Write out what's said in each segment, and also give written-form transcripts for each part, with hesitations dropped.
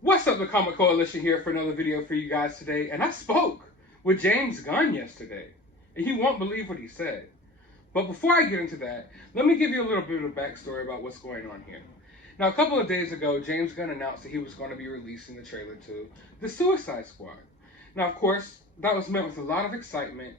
What's up, the Comic Coalition here for another video for you guys today. And I spoke with James Gunn yesterday, and you won't believe what he said. But before I get into that, let me give you a little bit of a backstory about what's going on here. Now, a couple of days ago, James Gunn announced that he was going to be releasing the trailer to The Suicide Squad. Now, of course, that was met with a lot of excitement,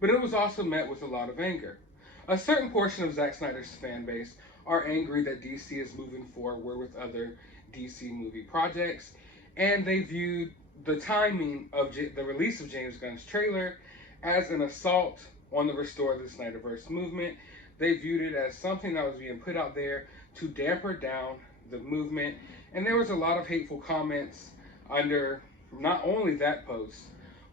but it was also met with a lot of anger. A certain portion of Zack Snyder's fan base are angry that DC is moving forward with other DC movie projects, and they viewed the timing of the release of James Gunn's trailer as an assault on the Restore the Snyderverse movement. They viewed it as something that was being put out there to damper down the movement, and there was a lot of hateful comments under not only that post,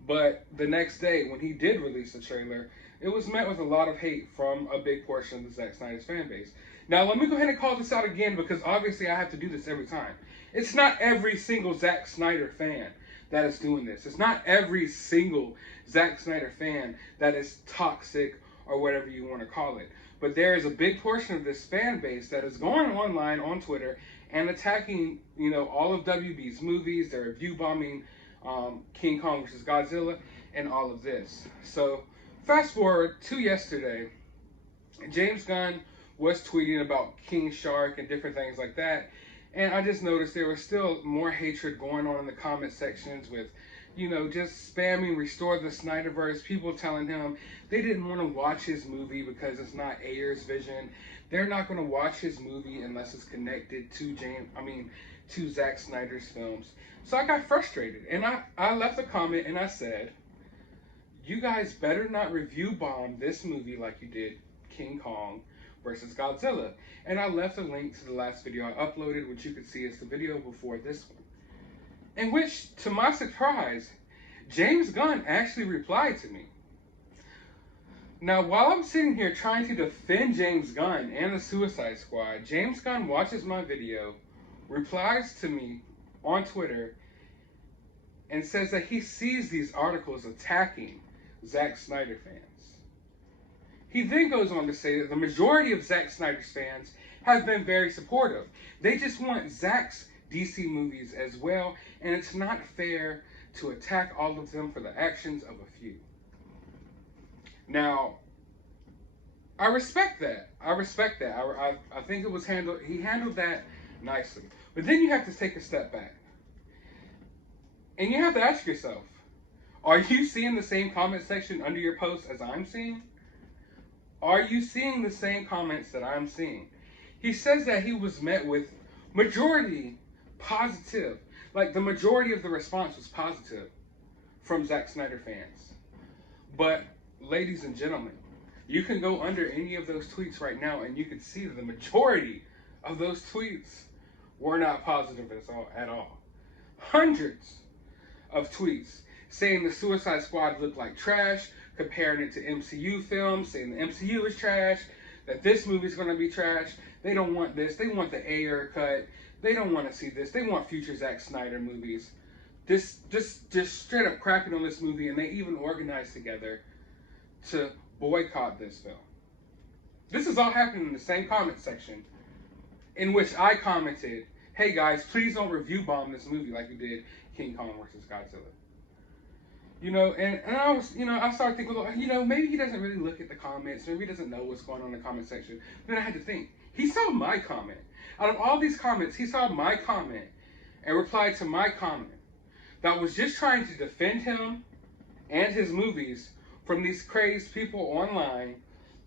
but the next day when he did release the trailer, it was met with a lot of hate from a big portion of the Zack Snyder's fan base. Now, let me go ahead and call this out again, because obviously I have to do this every time. It's not every single Zack Snyder fan that is doing this. It's not every single Zack Snyder fan that is toxic or whatever you want to call it. But there is a big portion of this fan base that is going online on Twitter and attacking, all of WB's movies. They're review bombing King Kong vs. Godzilla and all of this. So fast forward to yesterday, James Gunn was tweeting about King Shark and different things like that. And I just noticed there was still more hatred going on in the comment sections with, just spamming Restore the Snyderverse, people telling him they didn't want to watch his movie because it's not Ayer's vision. They're not going to watch his movie unless it's connected to to Zack Snyder's films. So I got frustrated, and I left a comment and I said, you guys better not review bomb this movie like you did King Kong versus Godzilla. And I left a link to the last video I uploaded, which you can see is the video before this one. In which, to my surprise, James Gunn actually replied to me. Now, while I'm sitting here trying to defend James Gunn and the Suicide Squad, James Gunn watches my video, replies to me on Twitter, and says that he sees these articles attacking Zack Snyder fans. He then goes on to say that the majority of Zack Snyder's fans have been very supportive. They just want Zack's DC movies as well, and it's not fair to attack all of them for the actions of a few. Now, I respect that. I think it was he handled that nicely. But then you have to take a step back. And you have to ask yourself, are you seeing the same comment section under your post as I'm seeing? Are you seeing the same comments that I'm seeing? He says that he was met with majority positive. Like, the majority of the response was positive from Zack Snyder fans. But, ladies and gentlemen, you can go under any of those tweets right now and you can see that the majority of those tweets were not positive at all. Hundreds of tweets saying the Suicide Squad looked like trash, comparing it to MCU films, saying the MCU is trash, that this movie is going to be trash. They don't want this. They want the Ayer cut. They don't want to see this. They want future Zack Snyder movies. Just straight up crapping on this movie, and they even organized together to boycott this film. This is all happening in the same comment section in which I commented, hey guys, please don't review bomb this movie like you did King Kong vs. Godzilla. And I was, I started thinking, maybe he doesn't really look at the comments. Maybe he doesn't know what's going on in the comment section. Then I had to think, he saw my comment. Out of all these comments, he saw my comment and replied to my comment that was just trying to defend him and his movies from these crazed people online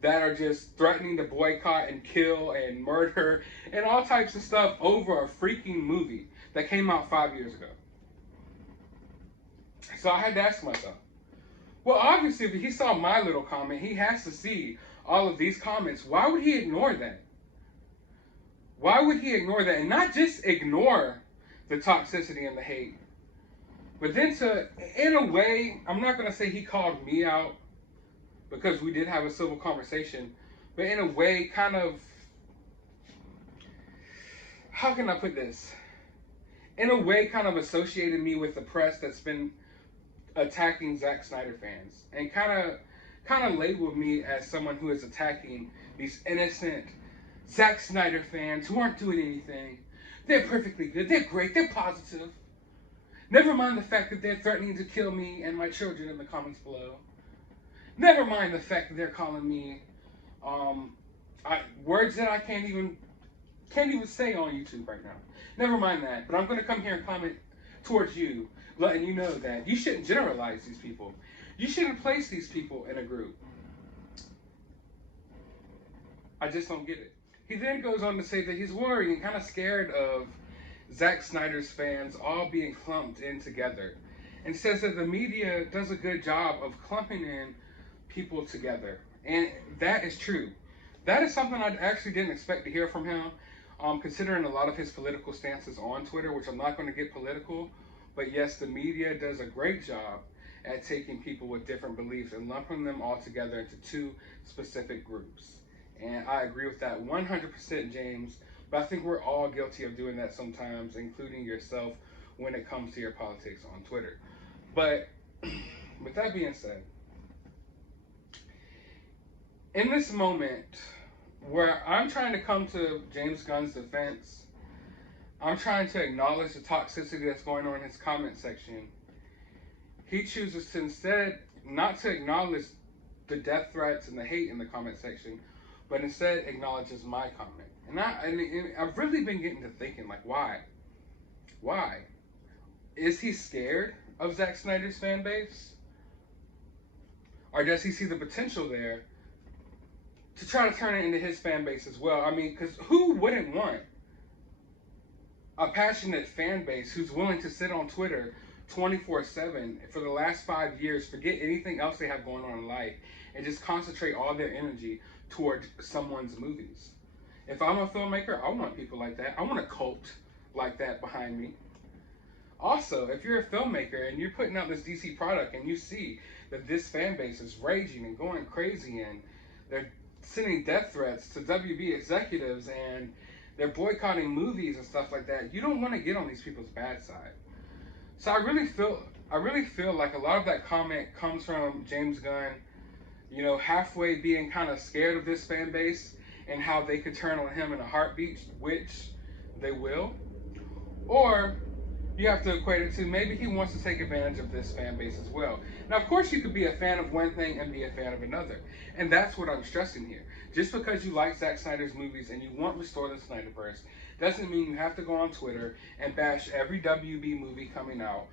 that are just threatening to boycott and kill and murder and all types of stuff over a freaking movie that came out 5 years ago. So I had to ask myself, well, obviously, if he saw my little comment, he has to see all of these comments. Why would he ignore that? Why would he ignore that? And not just ignore the toxicity and the hate, but then in a way, I'm not going to say he called me out, because we did have a civil conversation, but in a way, kind of, how can I put this? In a way, kind of associated me with the press that's been attacking Zack Snyder fans, and kind of labeled me as someone who is attacking these innocent Zack Snyder fans who aren't doing anything. They're perfectly good. They're great. They're positive. Never mind the fact that they're threatening to kill me and my children in the comments below. Never mind the fact that they're calling me words that I can't even say on YouTube right now. Never mind that. But I'm going to come here and comment towards you, letting you know that you shouldn't generalize these people. You shouldn't place these people in a group. I just don't get it. He then goes on to say that he's worried and kind of scared of Zack Snyder's fans all being clumped in together, and says that the media does a good job of clumping in people together. And that is true. That is something I actually didn't expect to hear from him, considering a lot of his political stances on Twitter, which I'm not going to get political, but yes, the media does a great job at taking people with different beliefs and lumping them all together into two specific groups. And I agree with that 100%, James, but I think we're all guilty of doing that sometimes, including yourself, when it comes to your politics on Twitter. But with that being said, in this moment where I'm trying to come to James Gunn's defense, I'm trying to acknowledge the toxicity that's going on in his comment section, he chooses to instead not to acknowledge the death threats and the hate in the comment section, but instead acknowledges my comment. And I've really been getting to thinking, like, why? Why? Is he scared of Zack Snyder's fan base? Or does he see the potential there to try to turn it into his fan base as well? I mean, because who wouldn't want a passionate fan base who's willing to sit on Twitter 24/7 for the last 5 years, forget anything else they have going on in life, and just concentrate all their energy toward someone's movies? If I'm a filmmaker, I want people like that. I want a cult like that behind me. Also, if you're a filmmaker and you're putting out this DC product and you see that this fan base is raging and going crazy and they're sending death threats to WB executives and they're boycotting movies and stuff like that, you don't want to get on these people's bad side. So I really feel like a lot of that comment comes from James Gunn, you know, halfway being kind of scared of this fan base and how they could turn on him in a heartbeat, which they will. Or you have to equate it to maybe he wants to take advantage of this fan base as well. Now, of course, you could be a fan of one thing and be a fan of another. And that's what I'm stressing here. Just because you like Zack Snyder's movies and you want to restore the Snyderverse doesn't mean you have to go on Twitter and bash every WB movie coming out,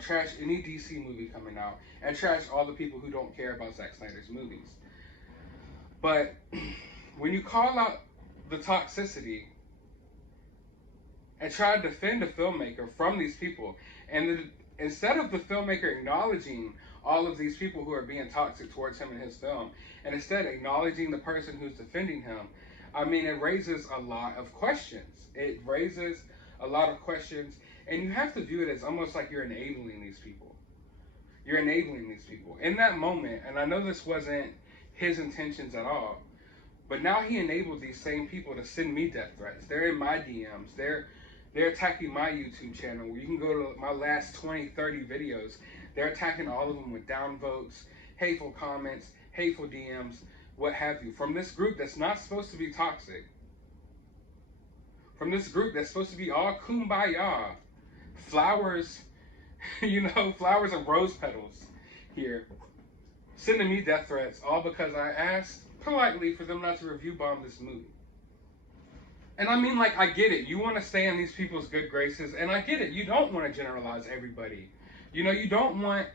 trash any DC movie coming out, and trash all the people who don't care about Zack Snyder's movies. But when you call out the toxicity and try to defend a filmmaker from these people, and instead of the filmmaker acknowledging all of these people who are being toxic towards him in his film, and instead acknowledging the person who's defending him, I mean, it raises a lot of questions. It raises a lot of questions, and you have to view it as almost like you're enabling these people. You're enabling these people. In that moment, and I know this wasn't his intentions at all, but now he enabled these same people to send me death threats. They're in my DMs. They're attacking my YouTube channel, where you can go to my last 20, 30 videos. They're attacking all of them with downvotes, hateful comments, hateful DMs, what have you. From this group that's not supposed to be toxic. From this group that's supposed to be all kumbaya. Flowers, you know, flowers and rose petals here. Sending me death threats, all because I asked politely for them not to review bomb this movie. And I mean, like, I get it. You want to stay in these people's good graces, and I get it. You don't want to generalize everybody. You know, you don't want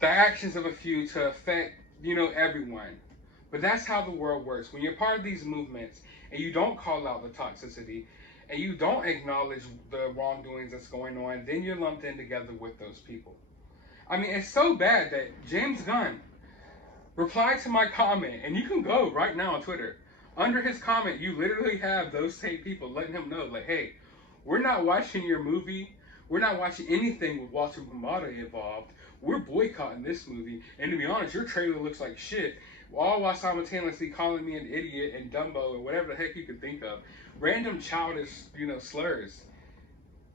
the actions of a few to affect, you know, everyone. But that's how the world works. When you're part of these movements and you don't call out the toxicity and you don't acknowledge the wrongdoings that's going on, then you're lumped in together with those people. I mean, it's so bad that James Gunn replied to my comment, and you can go right now on Twitter. Under his comment, you literally have those same people letting him know, like, hey, we're not watching your movie. We're not watching anything with Walter Hamada involved. We're boycotting this movie. And to be honest, your trailer looks like shit. All while simultaneously calling me an idiot and Dumbo and whatever the heck you could think of. Random childish, you know, slurs.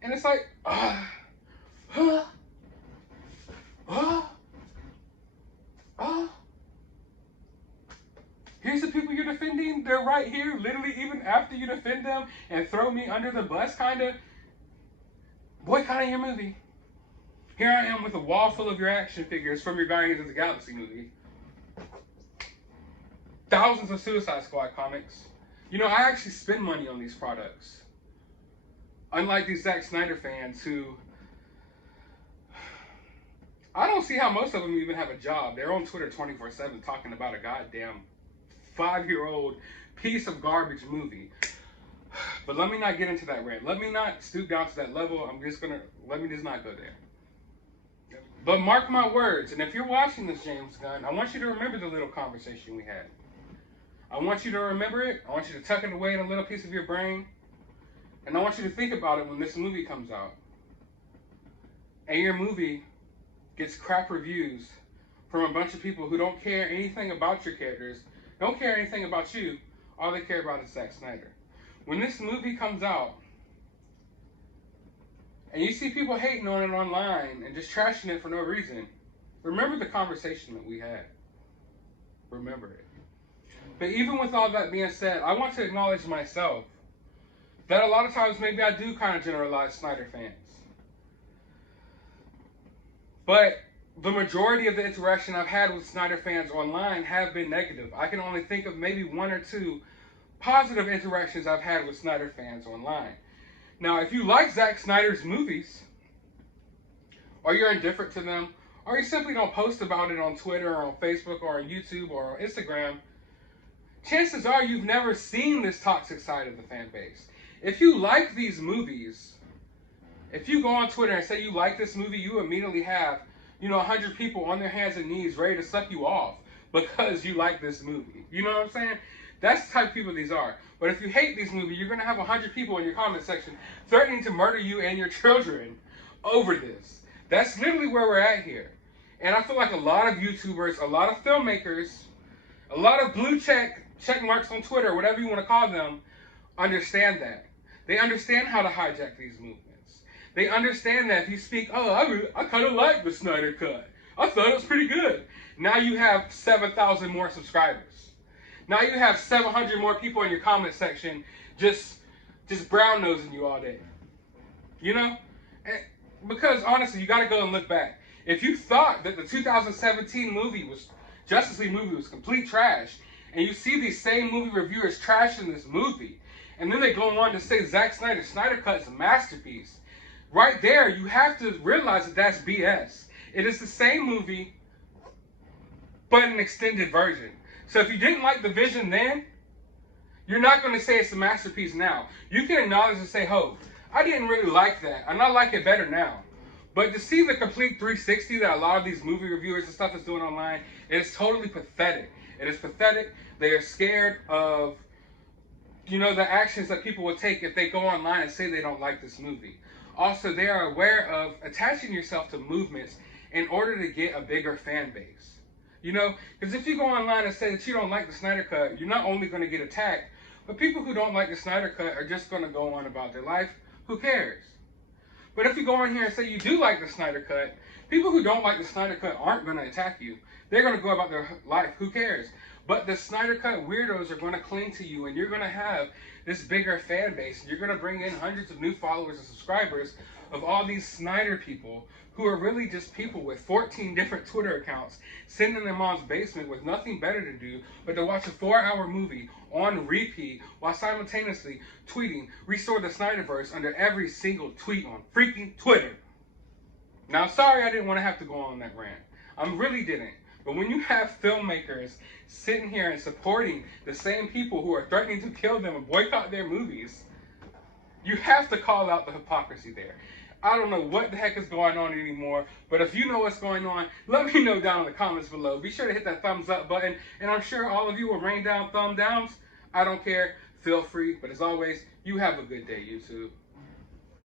And it's like, here's the people you're defending. they're right here, literally, even after you defend them and throw me under the bus, kind of, boycotting your movie. Here I am with a wall full of your action figures from your Guardians of the Galaxy movie. Thousands of Suicide Squad comics. You know, I actually spend money on these products. Unlike these Zack Snyder fans who, I don't see how most of them even have a job. They're on Twitter 24/7 talking about a goddamn 5-year-old piece of garbage movie. But let me not get into that rant. Let me not stoop down to that level. Let me just not go there. But mark my words, and if you're watching this, James Gunn, I want you to remember the little conversation we had. I want you to remember it. I want you to tuck it away in a little piece of your brain. And I want you to think about it when this movie comes out. And your movie gets crap reviews from a bunch of people who don't care anything about your characters, don't care anything about you. All they care about is Zack Snyder. When this movie comes out, and you see people hating on it online and just trashing it for no reason, remember the conversation that we had. Remember it. But even with all that being said, I want to acknowledge myself that a lot of times maybe I do kind of generalize Snyder fans. But the majority of the interaction I've had with Snyder fans online have been negative. I can only think of maybe 1 or 2 positive interactions I've had with Snyder fans online. Now, if you like Zack Snyder's movies, or you're indifferent to them, or you simply don't post about it on Twitter or on Facebook or on YouTube or on Instagram, chances are you've never seen this toxic side of the fan base. If you like these movies, if you go on Twitter and say you like this movie, you immediately have, 100 people on their hands and knees ready to suck you off because you like this movie. You know what I'm saying? That's the type of people these are. But if you hate these movies, you're going to have 100 people in your comment section threatening to murder you and your children over this. That's literally where we're at here. And I feel like a lot of YouTubers, a lot of filmmakers, a lot of blue check marks on Twitter, whatever you want to call them, understand that. They understand how to hijack these movements. They understand that if you speak, I kind of like the Snyder Cut. I thought it was pretty good. Now you have 7,000 more subscribers. Now you have 700 more people in your comment section just brown-nosing you all day. Because honestly, you got to go and look back. If you thought that the 2017 Justice League movie was complete trash, and you see these same movie reviewers trashing this movie, and then they go on to say Zack Snyder's Snyder Cut is a masterpiece, right there, you have to realize that that's BS. It is the same movie, but an extended version. So if you didn't like the vision then, you're not going to say it's a masterpiece now. You can acknowledge and say, I didn't really like that, and I like it better now. But to see the complete 360 that a lot of these movie reviewers and stuff is doing online, it is totally pathetic. It is pathetic. They are scared of, the actions that people will take if they go online and say they don't like this movie. Also, they are aware of attaching yourself to movements in order to get a bigger fan base. Because if you go online and say that you don't like the Snyder Cut, you're not only going to get attacked, but people who don't like the Snyder Cut are just going to go on about their life. Who cares? But if you go on here and say you do like the Snyder Cut, people who don't like the Snyder Cut aren't going to attack you. They're going to go about their life. Who cares? But the Snyder Cut weirdos are going to cling to you, and you're going to have this bigger fan base. You're going to bring in hundreds of new followers and subscribers of all these Snyder people who are really just people with 14 different Twitter accounts sitting in their mom's basement with nothing better to do but to watch a 4-hour movie on repeat while simultaneously tweeting, "Restore the Snyderverse" under every single tweet on freaking Twitter. Now, I'm sorry I didn't want to have to go on that rant. I really didn't. But when you have filmmakers sitting here and supporting the same people who are threatening to kill them and boycott their movies, you have to call out the hypocrisy there. I don't know what the heck is going on anymore, but if you know what's going on, let me know down in the comments below. Be sure to hit that thumbs up button, and I'm sure all of you will rain down thumb downs. I don't care. Feel free. But as always, you have a good day, YouTube.